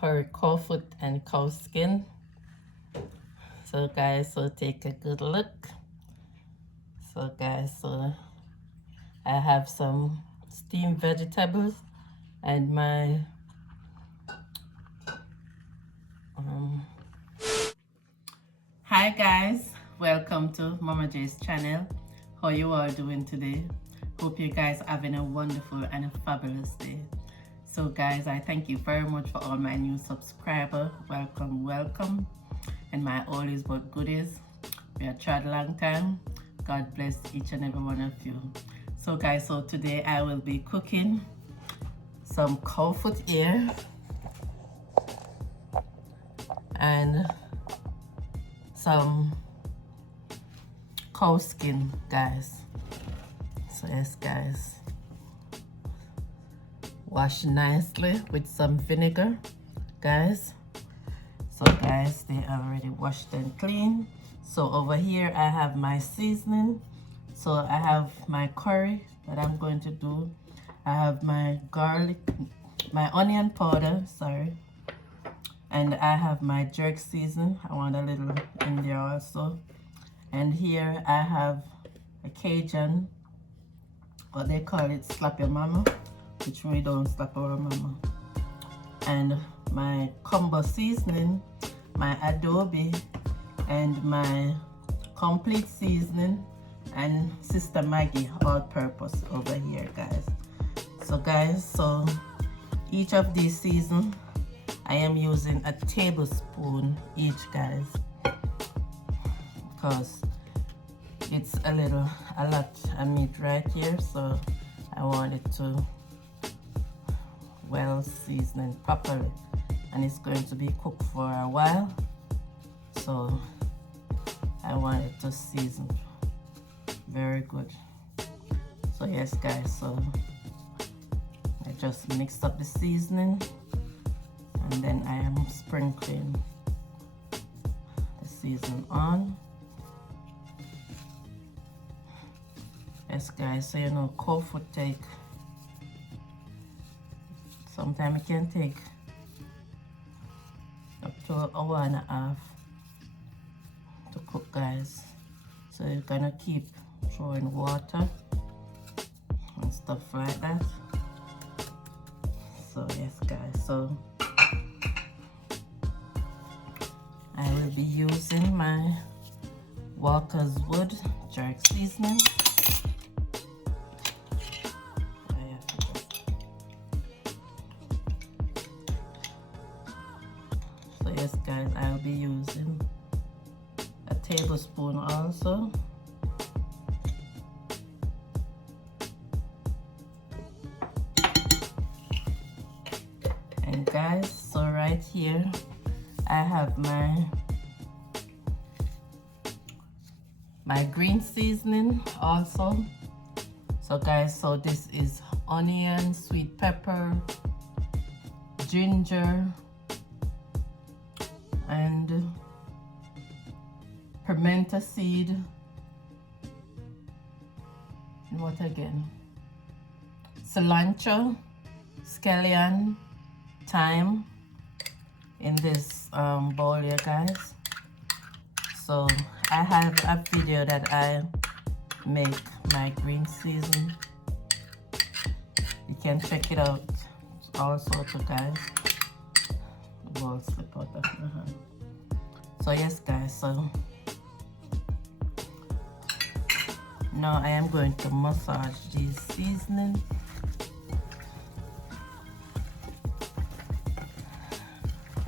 curry cow foot and cow skin. So guys, so take a good look. So guys, so I have some steamed vegetables and my hi guys, welcome to Mama J's channel. How you all doing today? Hope you guys having a wonderful and a fabulous day. So guys, I thank you very much for all my new subscribers. Welcome. And my oldies but goodies. We have tried a long time. God bless each and every one of you. So guys, so today I will be cooking some cow foot ear and some cow skin, guys. So yes guys, wash nicely with some vinegar, guys. So guys, they are already washed and clean. So over here I have my seasoning. So I have my curry that I'm going to do. I have my garlic, my onion powder, sorry. And I have my jerk season. I want a little in there also. And here I have a Cajun, what they call it, slap your mama, which we don't slap our mama. And my combo seasoning, my adobe, and my complete seasoning, and Sister Maggie all purpose over here, guys. So guys, so each of these seasons I am using a tablespoon each, guys, because it's a lot of meat right here, so I want it to well seasoned properly, and it's going to be cooked for a while, so I want it to season very good. So yes guys, so I just mixed up the seasoning and then I am sprinkling the seasoning on. Yes guys, so you know cow foot take, sometimes it can take up to an hour and a half to cook, guys. So you're gonna keep throwing water and stuff like that. So yes guys, so I will be using my Walker's Wood jerk seasoning. So yes guys, I'll be using a tablespoon also. And guys, so right here I have my green seasoning also. So guys, so this is onion, sweet pepper, ginger, and pimento seed, and what again? Cilantro, scallion, thyme in this bowl here, guys. So I have a video that I make my green season. You can check it out also too, guys. The ball slip out of my hand. So yes guys, so now I am going to massage this seasoning.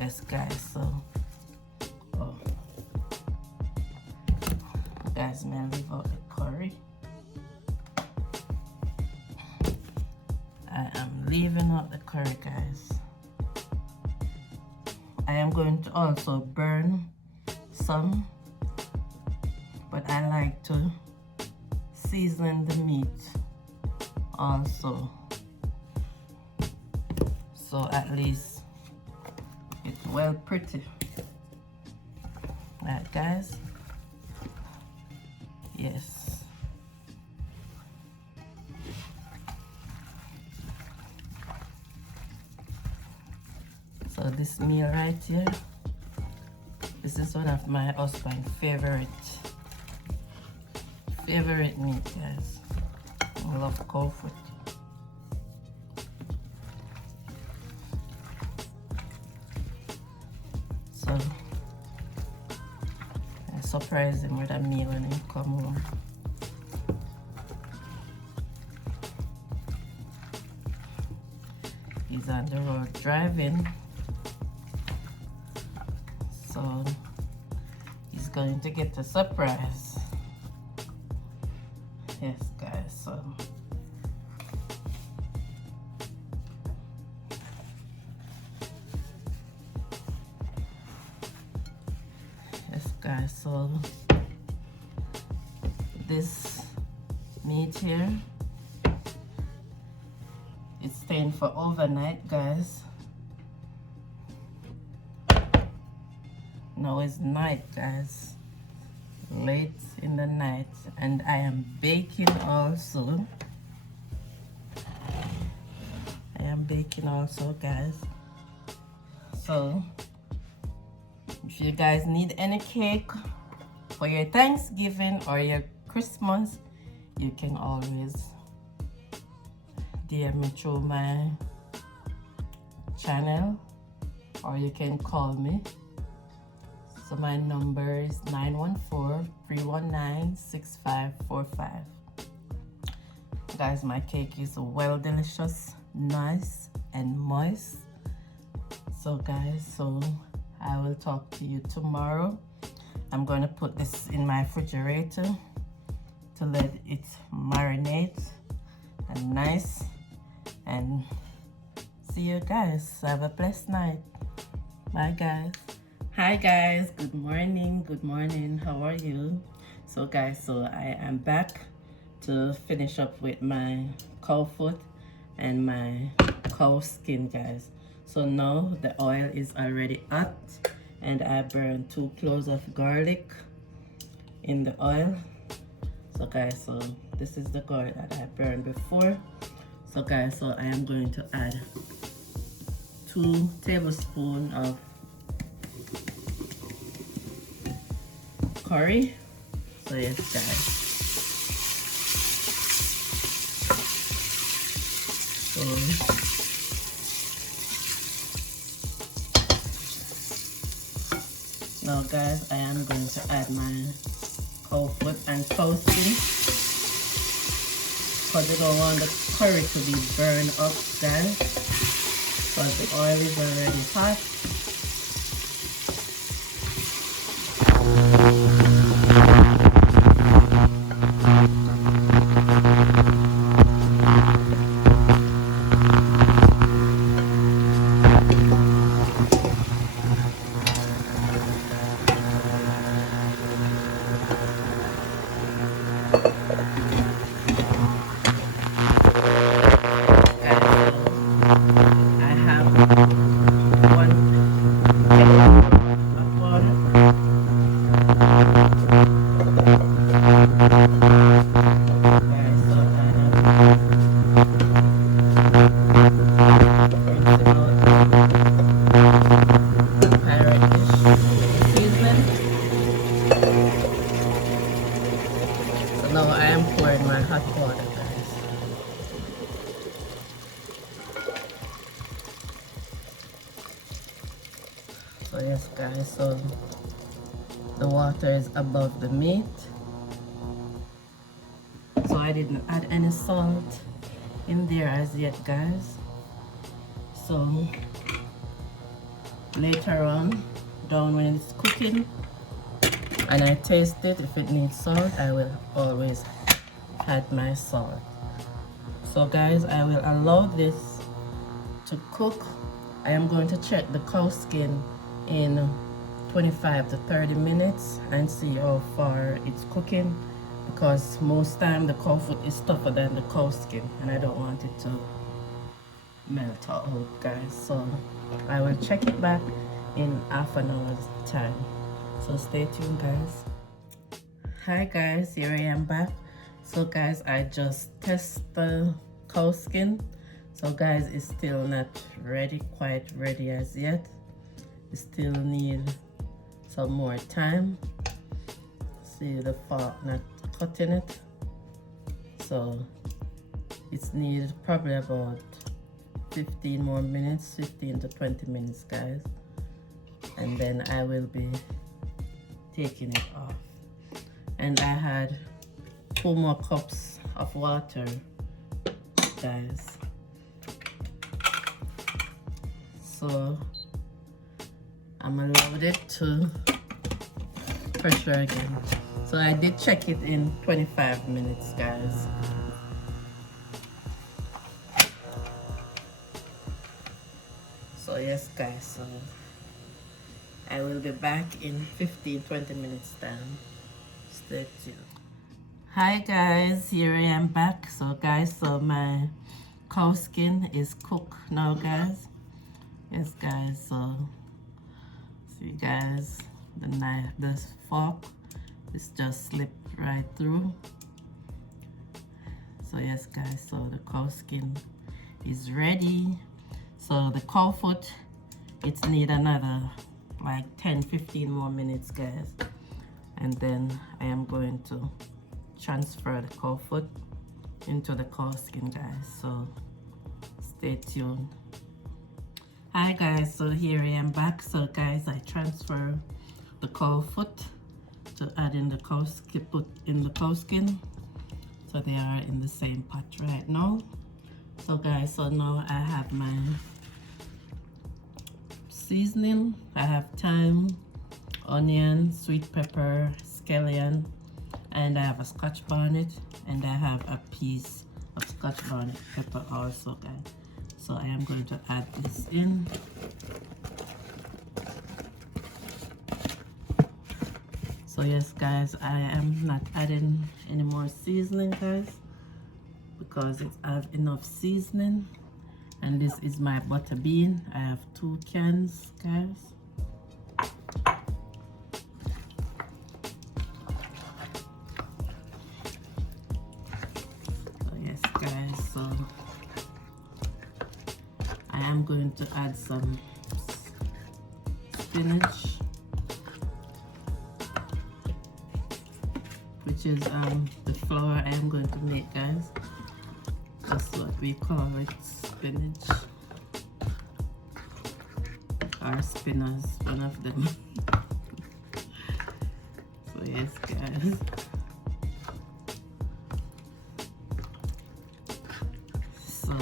Yes guys, so guys, may I leave out the curry? I am leaving out the curry, guys. I am going to also burn some, but I like to season the meat also, so at least it's well pretty. Right guys, yes. So So this meal right here, this is one of my husband's favorite meat, guys. I love cow foot. So I surprise him with a meal when he come home. He's on the road driving, so he's going to get a surprise. Yes, guys, so yes, guys, so this meat here, it's staying for overnight, guys. Now it's night, guys, late in the night, and I am baking also. Guys. So if you guys need any cake for your Thanksgiving or your Christmas, you can always DM me through my channel, or you can call me. So my number is 914-319-6545. Guys, my cake is well delicious, nice and moist. So guys, so I will talk to you tomorrow. I'm going to put this in my refrigerator to let it marinate and nice, and see you guys. Have a blessed night. Bye, guys. Hi guys, good morning, how are you? So guys, so I am back to finish up with my cow foot and my cow skin, guys. So now the oil is already hot, and I burned 2 cloves of garlic in the oil. So guys, so this is the garlic that I burned before. So guys, so I am going to add 2 tablespoons of curry. So yes, guys, so now guys, I am going to add my cow foot and cow skin, because you don't want the curry to be burned up, guys, because the oil is already hot. Now I am pouring my hot water, guys. So yes, guys, so the water is above the meat. So I didn't add any salt in there as yet, guys. So later on, down when it's cooking, and I taste it, if it needs salt, I will always add my salt. So guys, I will allow this to cook. I am going to check the cow skin in 25 to 30 minutes and see how far it's cooking, because most time the cow foot is tougher than the cow skin, and I don't want it to melt out, guys. So I will check it back in half an hour's time. So stay tuned, guys. Hi guys, here I am back. So guys, I just test the cow skin. So guys, it's still not ready, quite ready as yet. it still need some more time. See the fork not cutting it, so it's needed probably about 15 more minutes, 15 to 20 minutes, guys, and then I will be taking it off. And I had 2 more cups of water, guys, so I'm allowed it to pressure again. So I did check it in 25 minutes, guys. So yes, guys, so I will be back in 15-20 minutes time. Stay tuned. Hi guys, here I am back. So guys, so my cow skin is cooked now, guys. Yes, guys, so see, guys, the knife, the fork is just slipped right through. So yes, guys, so the cow skin is ready. So the cow foot, it's need another like 10-15 more minutes, guys, and then I am going to transfer the cow foot into the cow skin, guys, so stay tuned. Hi guys, so here I am back. So guys, I transfer the cow foot to add in the cow skin, put in the cow skin, so they are in the same pot right now. So guys, so now I have my seasoning. I have thyme, onion, sweet pepper, scallion, and I have a scotch bonnet, and I have a piece of scotch bonnet pepper also, guys. So I am going to add this in. So yes, guys, I am not adding any more seasoning, guys, because it has enough seasoning. And this is my butter bean. I have 2 cans, guys. So yes, guys, so I am going to add some spinach, which is the flour I am going to make, guys. That's what we call it, spinach, or spinners, one of them. So yes, guys, so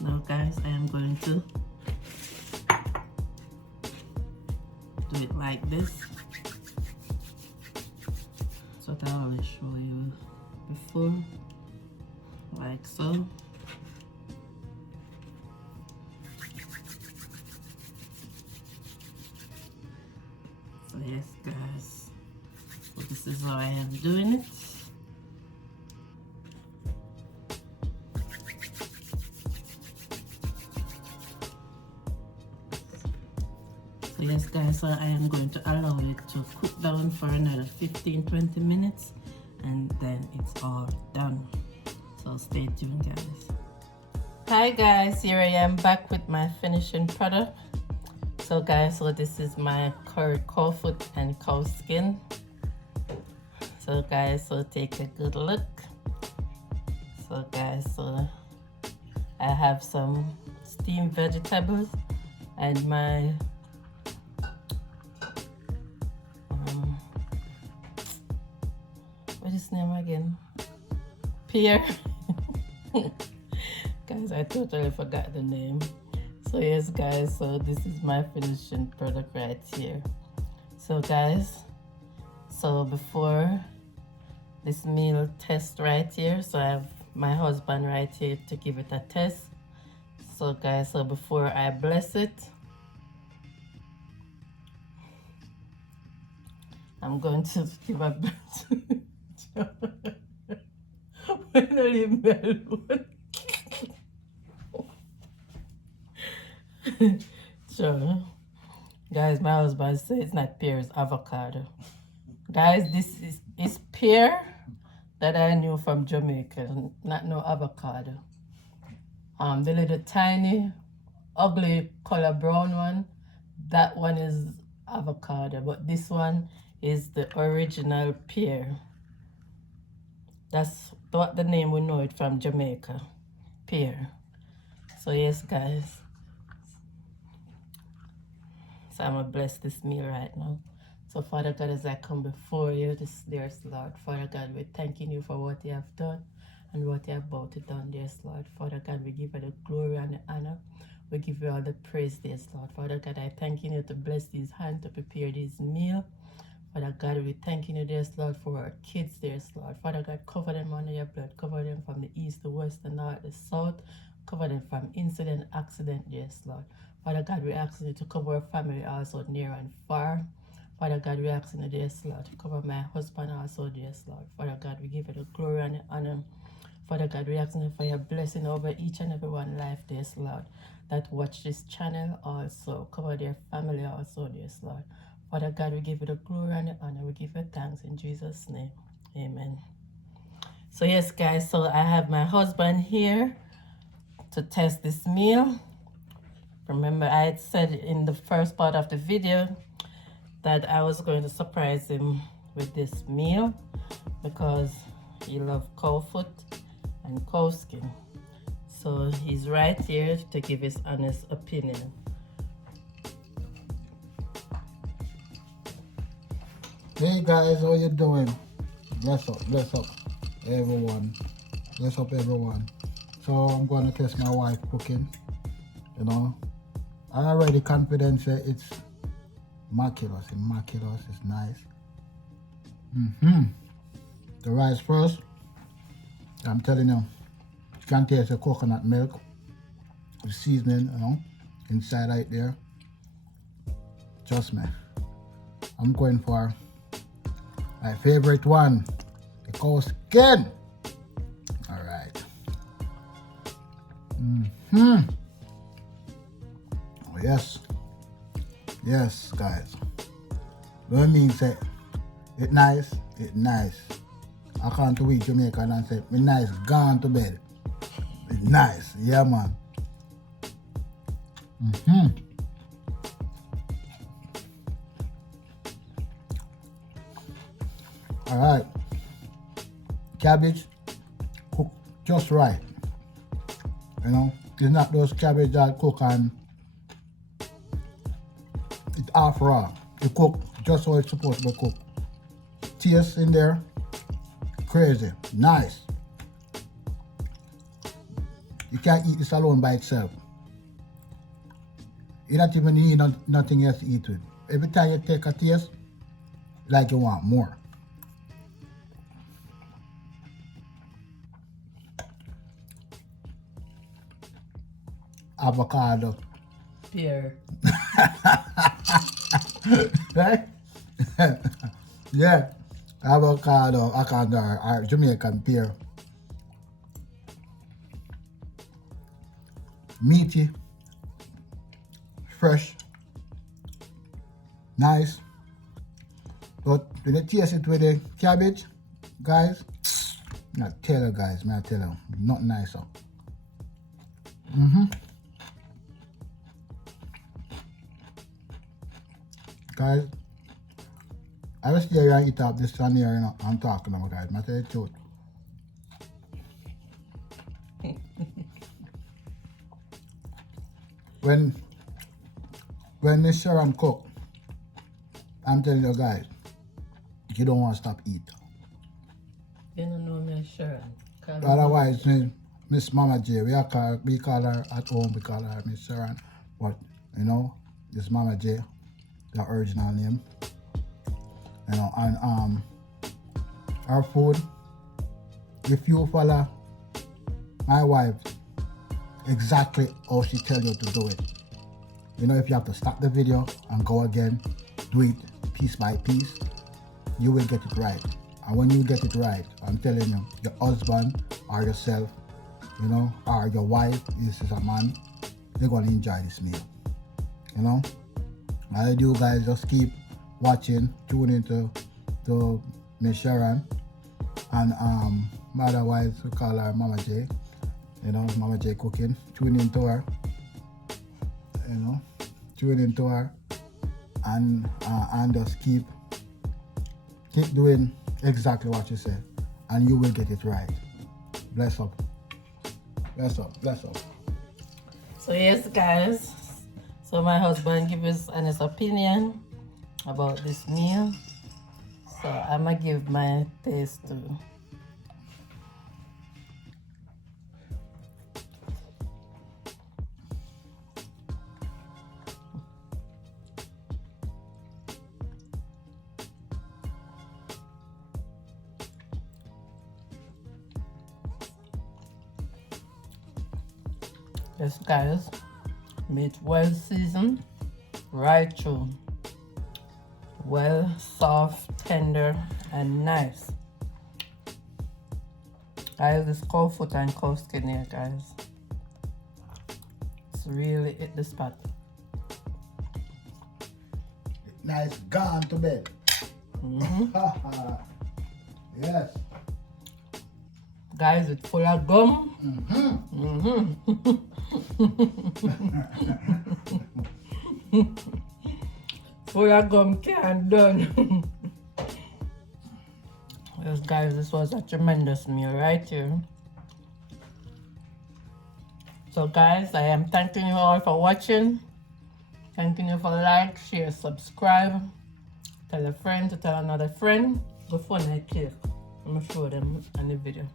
now, guys, I am going to do it like this. So that I will show you before, like so. So yes, guys, so this is how I am doing it. So yes, guys, so I am going to allow it to cook down for another 15-20 minutes, and then it's all done. So stay tuned, guys. Hi guys, here I am back with my finishing product. So guys, so this is my curried cow foot and cow skin. So guys, so take a good look. So guys, so I have some steamed vegetables and my what is his name again? Pierre. Guys, I totally forgot the name. So yes, guys, so this is my finishing product right here. So guys, so before this meal test right here, so I have my husband right here to give it a test. So guys, so before I bless it, I'm going to give a bless. When I leave me alone. Sure. Guys, my husband says it's not pear, it's avocado. Guys, this is pear that I knew from Jamaica, not no avocado. The little tiny, ugly color brown one, that one is avocado, but this one is the original pear. That's what the name we know it from Jamaica, pear. So yes, guys. So I'm gonna bless this meal right now. So Father God, as I come before you this dearest Lord, Father God, we're thanking you for what you have done and what you have about to do, dearest Lord. Father God, we give you the glory and the honor. We give you all the praise, dearest Lord. Father God, I thank you to bless these hands to prepare this meal. Father God, we thank you, dearest Lord, for our kids, dearest Lord. Father God, cover them under your blood. Cover them from the east, the west, the north, the south. Cover them from incident, accident, dearest Lord. Father God, we ask you to cover our family also near and far. Father God, we ask you, dearest Lord, to cover my husband also, dearest Lord. Father God, we give you the glory and the honor. Father God, we ask you for your blessing over each and every one life, dearest Lord, that watch this channel also. Cover their family also, dearest Lord. Father God, we give you the glory and the honor. We give you thanks in Jesus' name. Amen. So yes, guys, so I have my husband here to test this meal. Remember, I had said in the first part of the video that I was going to surprise him with this meal because he loves cow foot and cow skin. So he's right here to give his honest opinion. Hey guys, how you doing? Bless up everyone. Bless up everyone. So I'm going to test my wife cooking. You know, I'm already confident that it's immaculate, it's nice. The rice first, I'm telling you, you can taste the coconut milk, the seasoning, you know, inside right there. Trust me. I'm going for my favorite one, the cow skin. All right. Oh, yes. Yes, guys. What means say it nice, it nice. I can't wait Jamaican and say, me nice, gone to bed. It nice, yeah man. All right. Cabbage, cook just right. You know, it's not those cabbage that cook and it's half raw. You cook just how it's supposed to be cooked. Taste in there, crazy, nice. You can't eat this alone by itself. You don't even need nothing else to eat with. Every time you take a taste, like you want more. Avocado. Pear. Right? Yeah, avocado, or Jamaican pear. Meaty, fresh, nice. But when you taste it with the cabbage, guys, I tell you guys, man, I tell you, not nicer. Guys, I was here and eat up this one here, you know, I'm talking about, guys, I tell you the truth. When Miss Sharon cook, I'm telling you guys, you don't want to stop eating. You don't know me, Sharon. Otherwise, Miss Mama J, we call her at home, we call her Miss Sharon, but you know, this Mama J, the original name. You know, and our food, if you follow my wife exactly how she tell you to do it, you know, if you have to stop the video and go again, do it piece by piece, you will get it right. And when you get it right, I'm telling you, your husband or yourself, you know, or your wife, this is a man, they're gonna enjoy this meal. You know? I do, guys, just keep watching, tune into Miss Sharon, and otherwise we call her Mama J. You know, Mama J cooking. Tune into her. You know, tune into her, and just keep doing exactly what you say, and you will get it right. Bless up. Bless up. Bless up. So yes, guys. So my husband give us his opinion about this meal. So I'ma give my taste too. Yes, guys, meat well seasoned, right through, well soft, tender, and nice. Guys, this cow foot and cow skin here, guys. It's really hit the spot. Nice, gone to bed. Yes. Guys, it's full of gum. Full of gum, can't done. Yes, guys, this was a tremendous meal right here. So, guys, I am thanking you all for watching. Thanking you for like, share, subscribe. Tell a friend to tell another friend. Go for my cake. I'm gonna show them in the video.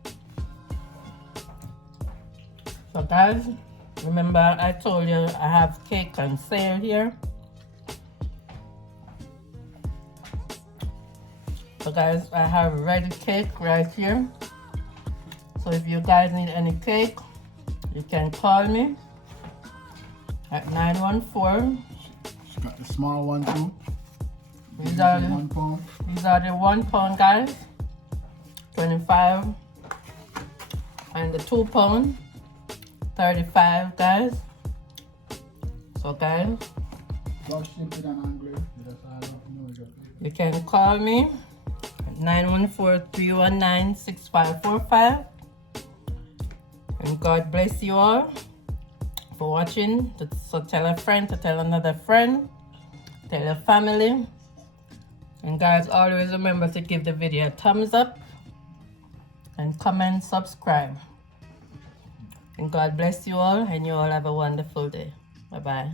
So guys, remember I told you I have cake on sale here. So guys, I have ready cake right here. So if you guys need any cake, you can call me at 914. She got the small one too. These are the 1 pound. These are the 1 pound, guys. 25. And the 2 pound. 35, guys. So guys, you can call me at 914-319-6545. And God bless you all for watching. So tell a friend to tell another friend. Tell your family. And guys, always remember to give the video a thumbs up and comment, subscribe. And God bless you all, and you all have a wonderful day. Bye-bye.